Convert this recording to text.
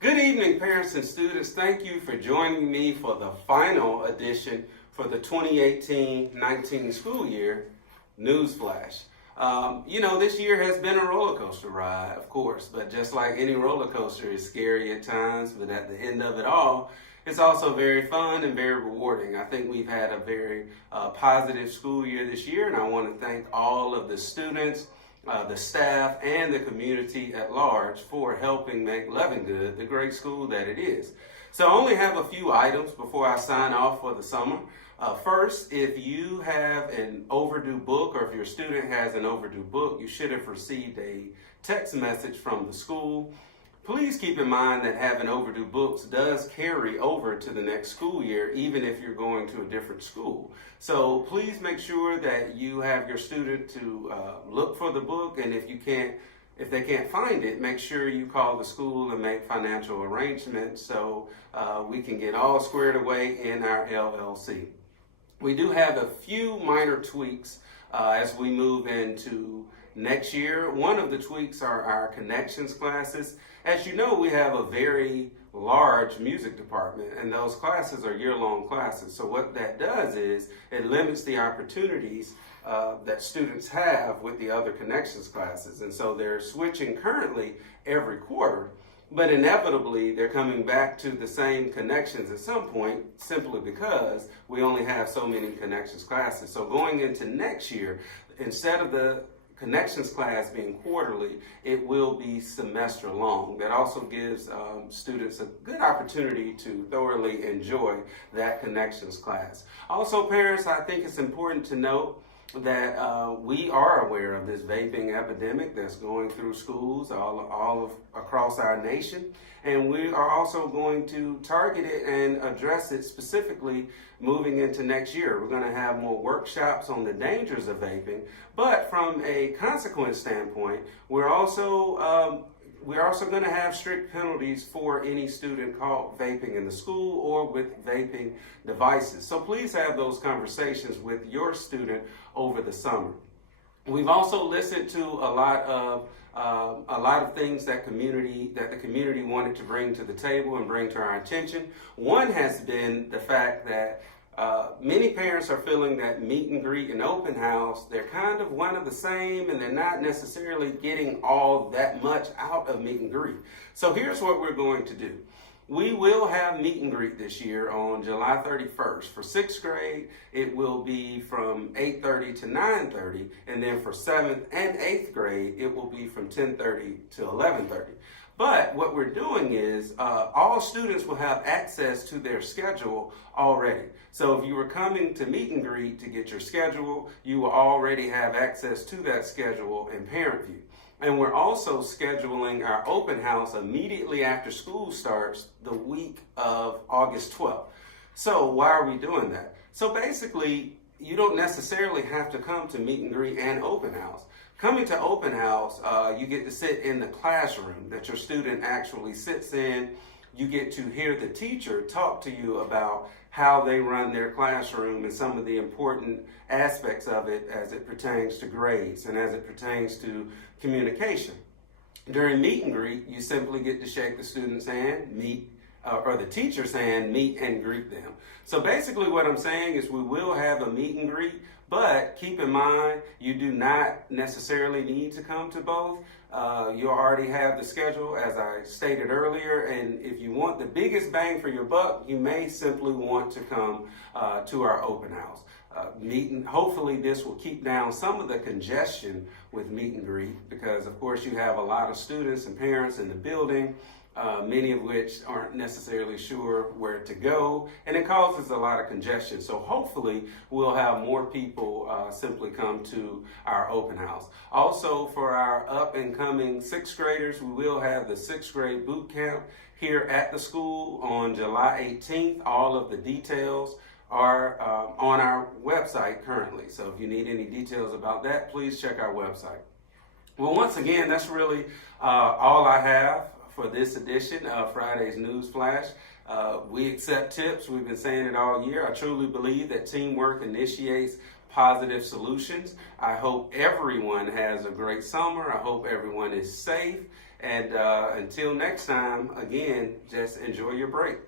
Good evening, parents and students. Thank you for joining me for the final edition for the 2018-19 school year Newsflash. This year has been a roller coaster ride, of course, but just like any roller coaster is scary at times, but at the end of it all, it's also very fun and very rewarding. I think we've had a very positive school year this year, and I want to thank all of the students, the staff, and the community at large for helping make Leavengood the great school that it is. So I only have a few items before I sign off for the summer. First, if you have an overdue book or if your student has an overdue book, you should have received a text message from the school. Please keep in mind that having overdue books does carry over to the next school year, even if you're going to a different school. So please make sure that you have your student to look for the book, and if they can't find it, make sure you call the school and make financial arrangements so we can get all squared away in our LLC. We do have a few minor tweaks as we move into next year. One of the tweaks are our connections classes. As you know, we have a very large music department, and those classes are year-long classes. So what that does is it limits the opportunities that students have with the other connections classes. And so they're switching currently every quarter, but inevitably they're coming back to the same connections at some point simply because we only have so many connections classes. So going into next year, instead of the connections class being quarterly, it will be semester long. That also gives students a good opportunity to thoroughly enjoy that connections class. Also, parents, I think it's important to note that we are aware of this vaping epidemic that's going through schools all across our nation, and we are also going to target it and address it specifically moving into next year. We're going to have more workshops on the dangers of vaping, but from a consequence standpoint, we're also going to have strict penalties for any student caught vaping in the school or with vaping devices. So please have those conversations with your student over the summer. We've also listened to a lot of things that the community wanted to bring to the table and bring to our attention. One has been the fact that many parents are feeling that meet and greet and open house, they're kind of one of the same, and they're not necessarily getting all that much out of meet and greet. So here's what we're going to do. We will have meet and greet this year on July 31st. For 6th grade, it will be from 8:30 to 9:30, and then for 7th and 8th grade, it will be from 10:30 to 11:30. But what we're doing is all students will have access to their schedule already. So if you were coming to meet and greet to get your schedule, you will already have access to that schedule in ParentView. And we're also scheduling our open house immediately after school starts the week of August 12th. So why are we doing that? So basically, you don't necessarily have to come to meet and greet and open house. Coming to open house, you get to sit in the classroom that your student actually sits in. You get to hear the teacher talk to you about how they run their classroom and some of the important aspects of it as it pertains to grades and as it pertains to communication. During meet and greet, you simply get to shake the student's hand, or the teacher's hand, meet and greet them. So basically what I'm saying is we will have a meet and greet, but keep in mind, you do not necessarily need to come to both. You already have the schedule, as I stated earlier, and if you want the biggest bang for your buck, you may simply want to come to our open house. Hopefully this will keep down some of the congestion with meet and greet because, of course, you have a lot of students and parents in the building, many of which aren't necessarily sure where to go, and it causes a lot of congestion. So hopefully we'll have more people simply come to our open house. Also, for our up-and-coming 6th graders, we will have the 6th grade boot camp here at the school on July 18th. All of the details are on our website currently. So if you need any details about that, please check our website. Well, once again, that's really all I have for this edition of Friday's News Flash. We accept tips. We've been saying it all year. I truly believe that teamwork initiates positive solutions. I hope everyone has a great summer. I hope everyone is safe. And until next time, again, just enjoy your break.